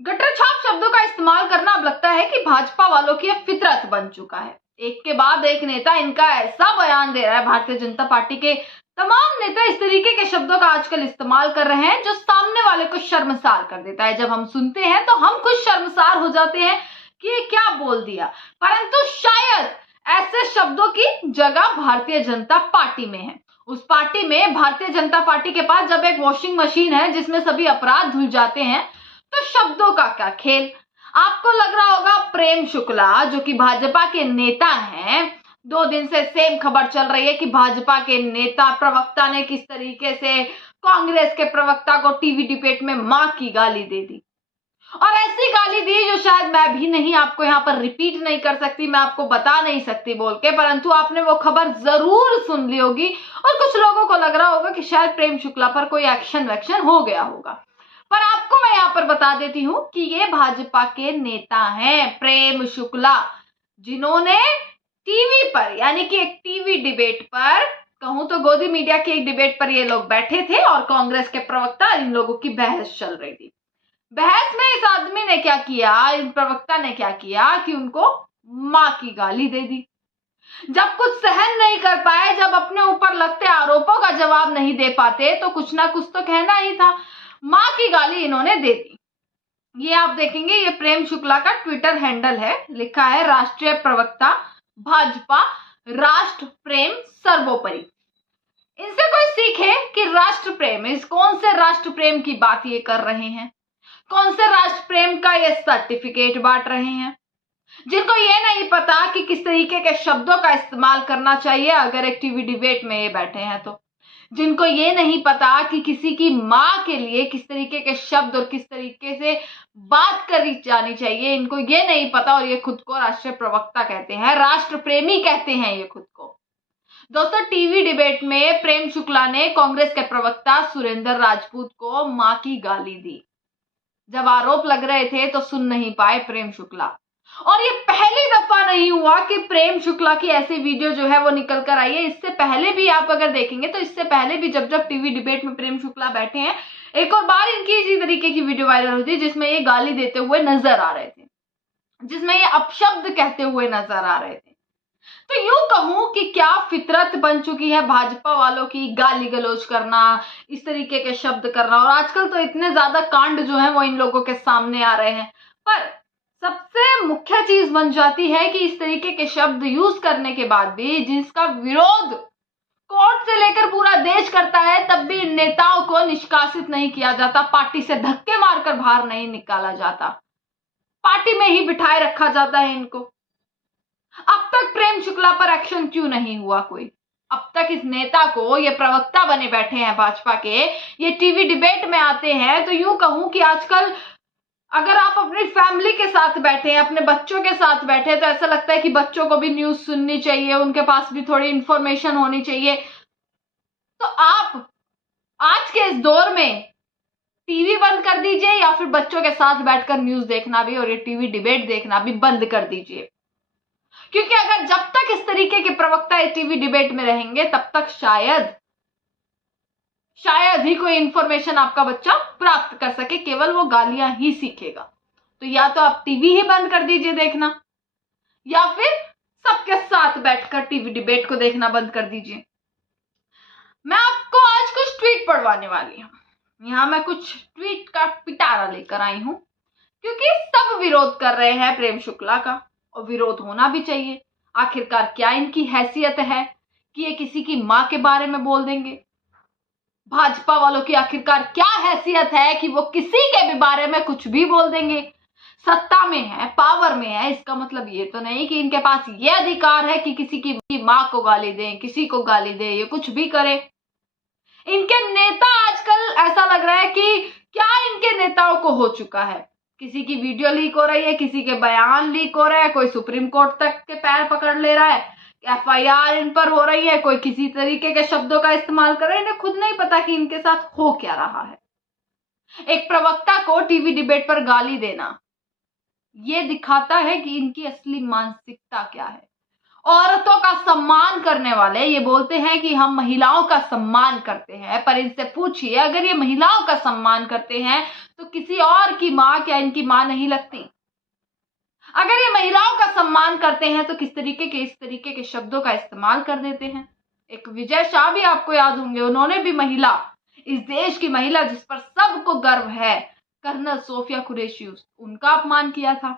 Gutter छाप शब्दों का इस्तेमाल करना अब लगता है कि भाजपा वालों की अब फितरत बन चुका है। एक के बाद एक नेता इनका ऐसा बयान दे रहा है। भारतीय जनता पार्टी के तमाम नेता इस तरीके के शब्दों का आजकल इस्तेमाल कर रहे हैं जो सामने वाले को शर्मसार कर देता है। जब हम सुनते हैं तो हम खुद शर्मसार हो जाते हैं कि ये क्या बोल दिया, परंतु शायद ऐसे शब्दों की जगह भारतीय जनता पार्टी में है। उस पार्टी में भारतीय जनता पार्टी के पास जब एक वॉशिंग मशीन है जिसमें सभी अपराध धुल जाते हैं, तो शब्दों का क्या खेल। आपको लग रहा होगा प्रेम शुक्ला जो कि भाजपा के नेता हैं, 2 दिन से सेम खबर चल रही है कि भाजपा के नेता प्रवक्ता ने किस तरीके से कांग्रेस के प्रवक्ता को टीवी डिबेट में मां की गाली दे दी, और ऐसी गाली दी जो शायद मैं भी नहीं आपको यहाँ पर रिपीट नहीं कर सकती, मैं आपको बता नहीं सकती बोल के, परंतु आपने वो खबर जरूर सुन ली होगी और कुछ लोगों को लग रहा होगा कि शायद प्रेम शुक्ला पर कोई एक्शन वैक्शन हो गया होगा। पर आपको मैं यहाँ पर बता देती हूं कि ये भाजपा के नेता हैं प्रेम शुक्ला, जिन्होंने टीवी पर यानी कि एक टीवी डिबेट पर, कहूं तो गोदी मीडिया की एक डिबेट पर ये लोग बैठे थे और कांग्रेस के प्रवक्ता इन लोगों की बहस चल रही थी। बहस में इस आदमी ने क्या किया, इन प्रवक्ता ने क्या किया कि उनको मां की गाली दे दी। जब कुछ सहन नहीं कर पाए, जब अपने ऊपर लगते आरोपों का जवाब नहीं दे पाते, तो कुछ ना कुछ तो कहना ही था। मां की गाली इन्होंने दे दी। ये आप देखेंगे, ये प्रेम शुक्ला का ट्विटर हैंडल है, लिखा है राष्ट्रीय प्रवक्ता भाजपा राष्ट्र प्रेम सर्वोपरि। इनसे कोई सीखे कि राष्ट्र प्रेम, इस कौन से राष्ट्र प्रेम की बात ये कर रहे हैं, कौन से राष्ट्र प्रेम का ये सर्टिफिकेट बांट रहे हैं, जिनको ये नहीं पता कि किस तरीके के शब्दों का इस्तेमाल करना चाहिए अगर एक टीवी डिबेट में ये बैठे हैं, तो जिनको ये नहीं पता कि किसी की मां के लिए किस तरीके के शब्द और किस तरीके से बात करी जानी चाहिए, इनको ये नहीं पता, और ये खुद को राष्ट्रीय प्रवक्ता कहते हैं, राष्ट्र प्रेमी कहते हैं ये खुद को। दोस्तों, टीवी डिबेट में प्रेम शुक्ला ने कांग्रेस के प्रवक्ता सुरेंद्र राजपूत को मां की गाली दी। जब आरोप लग रहे थे तो सुन नहीं पाए प्रेम शुक्ला, और ये पहली दफा नहीं हुआ कि प्रेम शुक्ला की ऐसी वीडियो जो है वो निकल कर आई है। इससे पहले भी आप अगर देखेंगे तो इससे पहले भी जब जब टीवी डिबेट में प्रेम शुक्ला बैठे हैं, एक और बार इनकी इसी तरीके की वीडियो वायरल हुई थी जिसमें ये गाली देते हुए नजर आ रहे थे, जिसमें ये अपशब्द कहते हुए नजर आ रहे थे। तो यूं कहूं कि क्या फितरत बन चुकी है भाजपा वालों की, गाली गलौज करना, इस तरीके के शब्द करना, और आजकल तो इतने ज्यादा कांड जो है वो इन लोगों के सामने आ रहे हैं। पर सबसे मुख्य चीज बन जाती है कि इस तरीके के शब्द यूज करने के बाद भी जिसका विरोध कोर्ट से लेकर पूरा देश करता है, तब भी इन नेताओं को निष्कासित नहीं किया जाता, पार्टी से धक्के मारकर बाहर नहीं निकाला जाता, पार्टी में ही बिठाए रखा जाता है इनको। अब तक प्रेम शुक्ला पर एक्शन क्यों नहीं हुआ कोई? अब तक इस नेता को, ये प्रवक्ता बने बैठे हैं भाजपा के, ये टीवी डिबेट में आते हैं, तो यूं कहूं कि आजकल अगर आप अपनी फैमिली के साथ बैठे हैं, अपने बच्चों के साथ बैठे हैं, तो ऐसा लगता है कि बच्चों को भी न्यूज सुननी चाहिए, उनके पास भी थोड़ी इंफॉर्मेशन होनी चाहिए। तो आप आज के इस दौर में टीवी बंद कर दीजिए या फिर बच्चों के साथ बैठकर न्यूज देखना भी और ये टीवी डिबेट देखना भी बंद कर दीजिए, क्योंकि अगर जब तक इस तरीके के प्रवक्ता इस टीवी डिबेट में रहेंगे तब तक शायद ही कोई इंफॉर्मेशन आपका बच्चा प्राप्त कर सके, केवल वो गालियां ही सीखेगा। तो या तो आप टीवी ही बंद कर दीजिए देखना, या फिर सबके साथ बैठकर टीवी डिबेट को देखना बंद कर दीजिए। मैं आपको आज कुछ ट्वीट पढ़वाने वाली हूं। यहां मैं कुछ ट्वीट का पिटारा लेकर आई हूं, क्योंकि सब विरोध कर रहे हैं प्रेम शुक्ला का, और विरोध होना भी चाहिए। आखिरकार क्या इनकी हैसियत है कि ये किसी की मां के बारे में बोल देंगे? भाजपा वालों की आखिरकार क्या हैसियत है कि वो किसी के भी बारे में कुछ भी बोल देंगे? सत्ता में है, पावर में है, इसका मतलब ये तो नहीं कि इनके पास ये अधिकार है कि किसी की मां को गाली दें, किसी को गाली दें, ये कुछ भी करे। इनके नेता आजकल ऐसा लग रहा है कि क्या इनके नेताओं को हो चुका है, किसी की वीडियो लीक हो रही है, किसी के बयान लीक हो रहा है, कोई सुप्रीम कोर्ट तक के पैर पकड़ ले रहा है, एफआईआर इन पर हो रही है, कोई किसी तरीके के शब्दों का इस्तेमाल कर रहा है, इन्हें खुद नहीं पता कि इनके साथ हो क्या रहा है। एक प्रवक्ता को टीवी डिबेट पर गाली देना, ये दिखाता है कि इनकी असली मानसिकता क्या है। औरतों का सम्मान करने वाले ये बोलते हैं कि हम महिलाओं का सम्मान करते हैं, पर इनसे पूछिए अगर ये महिलाओं का सम्मान करते हैं तो किसी और की माँ क्या इनकी माँ नहीं लगती? अगर ये महिलाओं का सम्मान करते हैं तो इस तरीके के शब्दों का इस्तेमाल कर देते हैं। एक विजय शाह भी आपको याद होंगे, उन्होंने भी महिला, इस देश की महिला जिस पर सबको गर्व है, कर्नल सोफिया कुरैशी, उनका अपमान किया था।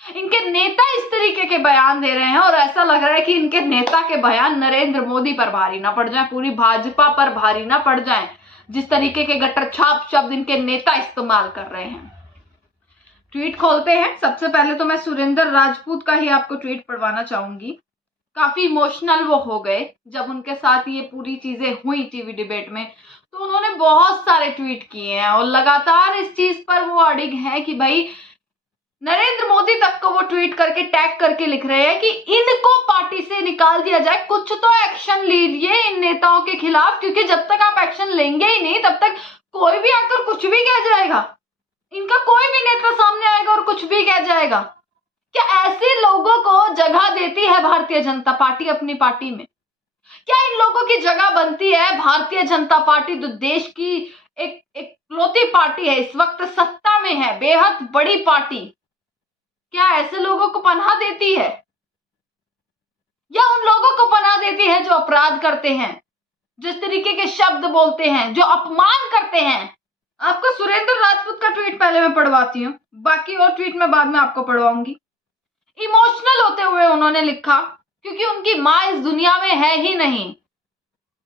इनके नेता इस तरीके के बयान दे रहे हैं और ऐसा लग रहा है कि इनके नेता के बयान नरेंद्र मोदी पर भारी ना पड़ जाए, पूरी भाजपा पर भारी ना पड़ जाए, जिस तरीके के गट्टर छाप शब्द इनके नेता इस्तेमाल कर रहे हैं। ट्वीट खोलते हैं। सबसे पहले तो मैं सुरेंद्र राजपूत का ही आपको ट्वीट पढ़वाना चाहूंगी। काफी इमोशनल वो हो गए जब उनके साथ ये पूरी चीजें हुई टीवी डिबेट में, तो उन्होंने बहुत सारे ट्वीट किए हैं और लगातार इस चीज पर वो अड़िग हैं कि भाई नरेंद्र मोदी तक को वो ट्वीट करके टैग करके लिख रहे हैं कि इनको पार्टी से निकाल दिया जाए, कुछ तो एक्शन लीजिए इन नेताओं के खिलाफ, क्योंकि जब तक आप एक्शन लेंगे ही नहीं तब तक कोई भी आकर कुछ भी कह जाएगा। इनका कोई भी नेता सामने आएगा और कुछ भी कह जाएगा। क्या ऐसे लोगों को जगह देती है भारतीय जनता पार्टी अपनी पार्टी में? क्या इन लोगों की जगह बनती है भारतीय जनता पार्टी, जो देश की एक इकलौती पार्टी है, इस वक्त सत्ता में है, बेहद बड़ी पार्टी, क्या ऐसे लोगों को पनाह देती है? या उन लोगों को पनाह देती है जो अपराध करते हैं, जिस तरीके के शब्द बोलते हैं, जो अपमान करते हैं? आपको सुरेंद्र राजपूत का ट्वीट पहले मैं पढ़वाती हूँ, बाकी और ट्वीट मैं बाद में आपको पढ़वाऊंगी। इमोशनल होते हुए उन्होंने लिखा, क्योंकि उनकी माँ इस दुनिया में है ही नहीं।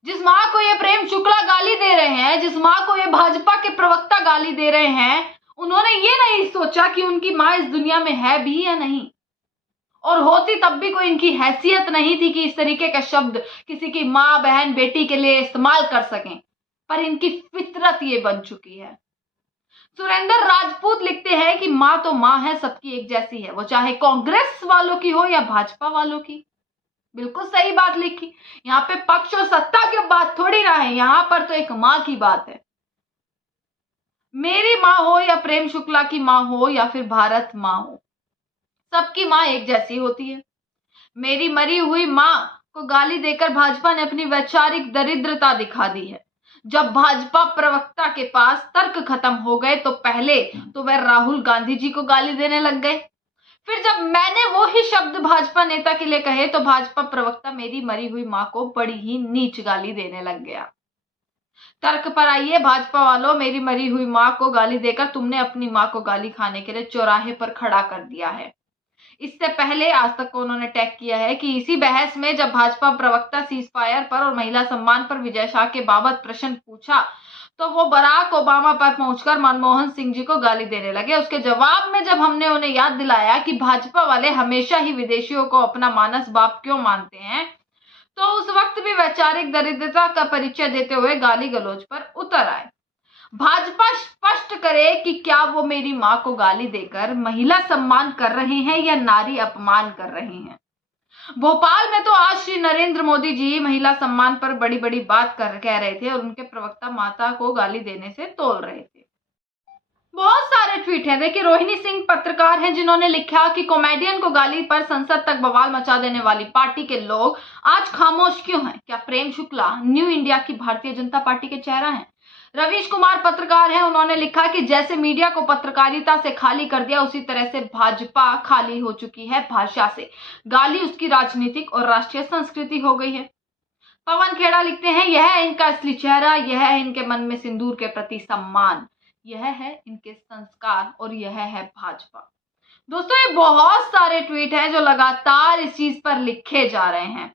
जिस माँ को ये प्रेम शुक्ला गाली दे रहे हैं, जिस माँ को ये भाजपा के प्रवक्ता गाली दे रहे हैं, उन्होंने ये नहीं सोचा कि उनकी माँ इस दुनिया में है भी या नहीं, और होती तब भी कोई इनकी हैसियत नहीं थी कि इस तरीके का शब्द किसी की माँ, बहन, बेटी के लिए इस्तेमाल कर सकें। पर इनकी फितरत ये बन चुकी है। सुरेंद्र राजपूत लिखते हैं कि माँ तो माँ है, सबकी एक जैसी है, वो चाहे कांग्रेस वालों की हो या भाजपा वालों की। बिल्कुल सही बात लिखी। यहाँ पे पक्ष और सत्ता की बात थोड़ी ना है, यहाँ पर तो एक माँ की बात है। मेरी माँ हो या प्रेम शुक्ला की माँ हो या फिर भारत माँ हो, सबकी माँ एक जैसी होती है। मेरी मरी हुई माँ को गाली देकर भाजपा ने अपनी वैचारिक दरिद्रता दिखा दी है। जब भाजपा प्रवक्ता के पास तर्क खत्म हो गए तो पहले तो वह राहुल गांधी जी को गाली देने लग गए, फिर जब मैंने वो ही शब्द भाजपा नेता के लिए कहे तो भाजपा प्रवक्ता मेरी मरी हुई माँ को बड़ी ही नीच गाली देने लग गया। तर्क पर आइए भाजपा वालों, मेरी मरी हुई माँ को गाली देकर तुमने अपनी माँ को गाली खाने के लिए चौराहे पर खड़ा कर दिया है। इससे पहले आज तक को उन्होंने टैग किया है कि इसी बहस में जब भाजपा प्रवक्ता सीज फायर पर और महिला सम्मान पर विजय शाह के बाबत प्रश्न पूछा तो वो बराक ओबामा पर पहुंचकर मनमोहन सिंह जी को गाली देने लगे। उसके जवाब में जब हमने उन्हें याद दिलाया कि भाजपा वाले हमेशा ही विदेशियों को अपना मानस बाप क्यों मानते हैं, तो उस वक्त भी वैचारिक दरिद्रता का परिचय देते हुए गाली गलौज पर उतर आए। भाजपा स्पष्ट करे कि क्या वो मेरी मां को गाली देकर महिला सम्मान कर रहे हैं या नारी अपमान कर रहे हैं। भोपाल में तो आज श्री नरेंद्र मोदी जी महिला सम्मान पर बड़ी बड़ी बात कह रहे थे और उनके प्रवक्ता माता को गाली देने से तोल रहे थे। बहुत सारे ट्वीट हैं। देखिए, रोहिणी सिंह पत्रकार हैं जिन्होंने लिखा कि कॉमेडियन को गाली पर संसद तक बवाल मचा देने वाली पार्टी के लोग आज खामोश क्यों हैं? क्या प्रेम शुक्ला न्यू इंडिया की भारतीय जनता पार्टी के चेहरा हैं? रवीश कुमार पत्रकार हैं, उन्होंने लिखा कि जैसे मीडिया को पत्रकारिता से खाली कर दिया उसी तरह से भाजपा खाली हो चुकी है भाषा से। गाली उसकी राजनीतिक और राष्ट्रीय संस्कृति हो गई है। पवन खेड़ा लिखते हैं, यह है इनका असली चेहरा, यह है इनके मन में सिंदूर के प्रति सम्मान, यह है इनके संस्कार और यह है भाजपा। दोस्तों, ये बहुत सारे ट्वीट हैं जो लगातार इस चीज पर लिखे जा रहे हैं।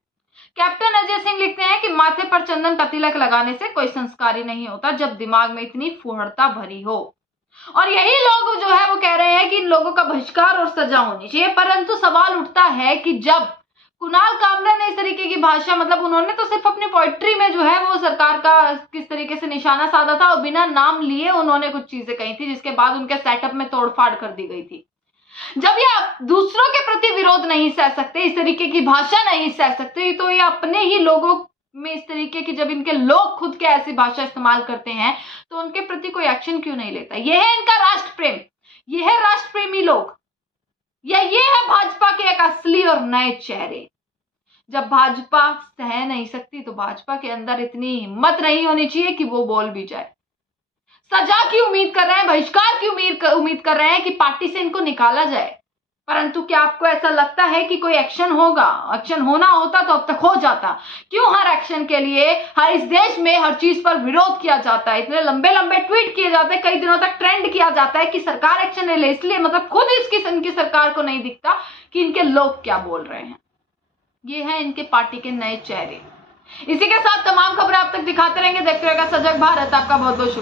कैप्टन अजय सिंह लिखते हैं कि माथे पर चंदन का तिलक लगाने से कोई संस्कारी नहीं होता जब दिमाग में इतनी फुहड़ता भरी हो। और यही लोग जो है वो कह रहे हैं कि इन लोगों का बहिष्कार और सजा होनी चाहिए। परंतु सवाल उठता है कि जब कुणाल कामरा ने इस तरीके की भाषा, मतलब उन्होंने तो सिर्फ अपनी पोइट्री में जो है वो सरकार का किस तरीके से निशाना साधा था और बिना नाम लिए उन्होंने कुछ चीजें कही थी, जिसके बाद उनके सेटअप में तोड़फाड़ कर दी गई थी। जब ये आप दूसरों के प्रति विरोध नहीं सह सकते, इस तरीके की भाषा नहीं सह सकते, तो ये अपने ही लोगों में इस तरीके की, जब इनके लोग खुद के ऐसी भाषा इस्तेमाल करते हैं तो उनके प्रति कोई एक्शन क्यों नहीं लेता? यह है इनका राष्ट्र प्रेम, यह है राष्ट्र प्रेमी लोग, या ये है भाजपा के एक असली और नए चेहरे। जब भाजपा सह नहीं सकती तो भाजपा के अंदर इतनी हिम्मत नहीं होनी चाहिए कि वो बोल भी जाए। सजा की उम्मीद कर रहे हैं, बहिष्कार की उम्मीद कर रहे हैं कि पार्टी से इनको निकाला जाए। परंतु क्या आपको ऐसा लगता है कि कोई एक्शन होगा? एक्शन होना होता तो अब तक हो जाता। क्यों हर एक्शन के लिए हर इस देश में हर चीज पर विरोध किया जाता है, इतने लंबे लंबे ट्वीट किए जाते हैं, कई दिनों तक ट्रेंड किया जाता है कि सरकार एक्शन ले ले, इसलिए मतलब खुद इनकी सरकार को नहीं दिखता कि इनके लोग क्या बोल रहे हैं। ये है इनके पार्टी के नए चेहरे। इसी के साथ तमाम खबरें आप तक दिखाते रहेंगे। देखते रहेगा सजग भारत। आपका बहुत बहुत शुक्रिया।